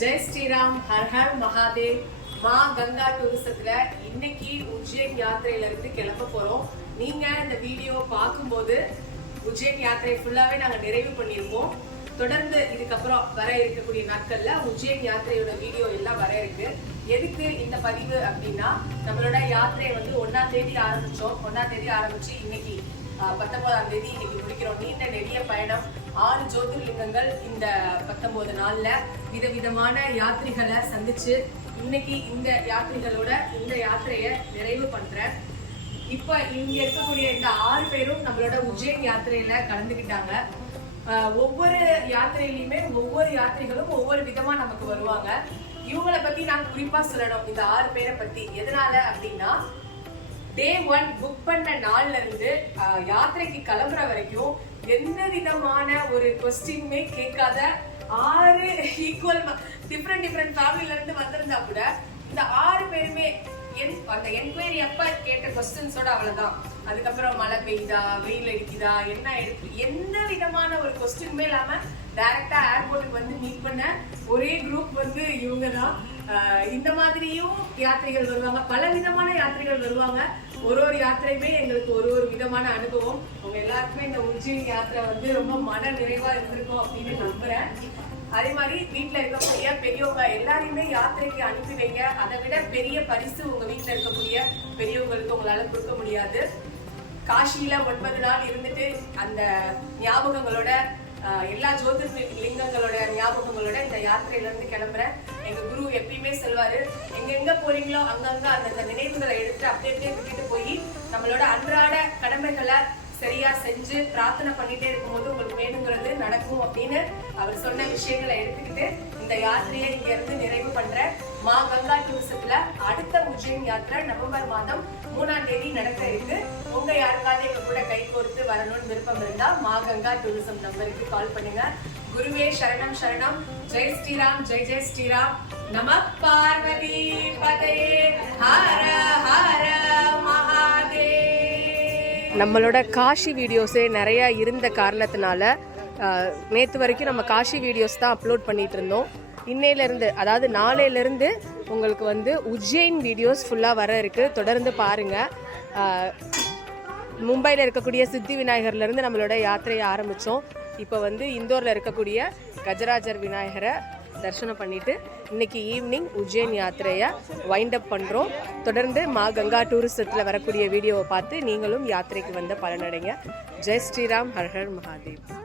ஜெய் ஸ்ரீராம், ஹர் ஹர் மகாதேவ். மா கங்கா டூரிசத்துல இன்னைக்கு உஜ்ஜைன் யாத்திரையில இருந்து கிளம்ப போறோம். நீங்க இந்த வீடியோ பார்க்கும்போது உஜ்ஜைன் யாத்திரை ஃபுல்லாவே நாங்க நிறைவு பண்ணியிருப்போம். தொடர்ந்து இதுக்கப்புறம் வர இருக்கக்கூடிய நாட்கள்ல உஜ்ஜைன் யாத்திரையோட வீடியோ எல்லாம் வர இருக்கு. எதுக்கு இந்த பதிவு அப்படின்னா, நம்மளோட யாத்திரையை வந்து 1ஆம் தேதி ஆரம்பிச்சோம். 1ஆம் தேதி ஆரம்பிச்சு இன்னைக்கு 19ஆம் தேதி இன்னைக்கு முடிக்கிறோம். நீண்ட நெடிய பயணம், 6 ஜோதிர்லிங்கங்கள் இந்த 19 நாள்ல விதவிதமான யாத்திரிகளை சந்திச்சு இன்னைக்கு இந்த யாத்திரிகளோட இந்த யாத்திரையை நிறைவு பண்றேன். இப்ப இங்க இருக்கக்கூடிய இந்த 6 பேரும் நம்மளோட உஜ்ஜைன் யாத்திரையில கலந்துக்கிட்டாங்க. ஒவ்வொரு யாத்திரையிலுமே ஒவ்வொரு யாத்திரிகளும் ஒவ்வொரு விதமா நமக்கு வருவாங்க. இவங்களை பத்தி நான் குறிப்பா சொல்லணும், இந்த 6 பேரை பத்தி. எதனால அப்படின்னா, டே 1 புக் பண்ண நாள்ல இருந்து யாத்திரைக்கு கிளம்புற வரைக்கும் எந்த விதமான ஒரு கொஸ்டினுமே கேட்காத 6 ஈக்குவல் டிஃப்ரெண்ட் ஃபேமிலில இருந்து வந்திருந்தா கூட இந்த 6 பேருமே அந்த என்கொயரி அப்ப கேட்ட கொஸ்டின்ஸோட அவ்வளவுதான். அதுக்கப்புறம் மழை பெய்யுதா, வெயில் அடிக்குதா, என்ன எடுத்து எந்த விதமான ஒரு கொஸ்டினுமே இல்லாம டைரக்டா ஏர்போர்ட்டுக்கு வந்து மீட் பண்ண ஒரே குரூப் வந்து இவங்க தான். இந்த மாதிரியும் யாத்திரைகள் வருவாங்க, பல விதமான யாத்திரைகள் வருவாங்க. ஒரு யாத்திரையுமே எங்களுக்கு ஒரு விதமான அனுபவம். அவங்க எல்லாருக்குமே இந்த உஜ்ஜைன் யாத்திரை வந்து ரொம்ப மன நிறைவா இருந்திருக்கும் அப்படின்னு நம்புறேன். அதே மாதிரி வீட்டுல இருக்கக்கூடிய பெரியவங்க எல்லாரையுமே யாத்திரைக்கு அனுப்பி வைங்க. அதை விட பெரிய பரிசு உங்க வீட்டுல இருக்கக்கூடிய பெரியவங்களுக்கு உங்களால கொடுக்க முடியாது. காசியில 9 நாள் இருந்துட்டு அந்த ஞாபகங்களோட, எல்லா ஜோதிர்லிங்கங்களோட ஞாபகங்களோட இந்த யாத்திரையில இருந்து கிளம்புறேன். எங்க குரு எப்பயுமே சொல்வாரு, எங்க போறீங்களோ அங்கங்க அந்த நினைவுகளை எடுத்து அப்படியே விட்டுட்டு போய் நம்மளோட அன்றாட கடமைகளை சரியா செஞ்சு பிரார்த்தனை பண்ணிட்டே இருக்கும்போது உங்களுக்கு வேணுங்கிறது நடக்கும் அப்படின்னு அவர் சொன்ன விஷயங்களை எடுத்துக்கிட்டு இந்த யாத்திரையை இங்க இருந்து நிறைவு பண்றேன். மா கங்கா டூரிசத்துல அடுத்த உஜ்ஜைன் யாத்திரை நவம்பர் மாதம் 3ஆம் தேதி நடக்க இருக்கு. உங்க யாருக்காவது எங்க கூட கை கோர்த்து வரணும்னு விருப்பம் இருந்தா மா கங்கா டூரிசம் நம்பருக்கு கால் பண்ணுங்க. குருவே சரணம் சரணம். ஜெய் ஸ்ரீராம், ஜெய் ஜெய் ஸ்ரீராம். நம பார்வதி பதையே, ஹர ஹர மகாதேவ். நம்மளோட காஷி வீடியோஸே நிறைய இருந்த காரணத்தினால நேற்று வரைக்கும் நம்ம காஷி வீடியோஸ் தான் அப்லோட் பண்ணிட்டு இருந்தோம். இன்னையிலேருந்து, அதாவது நாளையிலேருந்து உங்களுக்கு வந்து உஜ்ஜைன் வீடியோஸ் ஃபுல்லாக வர இருக்கு. தொடர்ந்து பாருங்க. மும்பையில் இருக்கக்கூடிய சித்தி விநாயகர்லேருந்து நம்மளோட யாத்திரையை ஆரம்பித்தோம். இப்போ வந்து இந்தோரில் இருக்கக்கூடிய கஜராஜர் விநாயகரை தரிசனம் பண்ணிட்டு இன்னைக்கு ஈவினிங் உஜ்ஜைன் யாத்திரையை வைண்ட் அப் பண்ணுறோம். தொடர்ந்து மா கங்கா டூரிசத்தில் வரக்கூடிய வீடியோவை பார்த்து நீங்களும் யாத்திரைக்கு வந்த பலனடைங்க. ஜெய் ஸ்ரீராம், ஹர் ஹர் மகாதேவ்.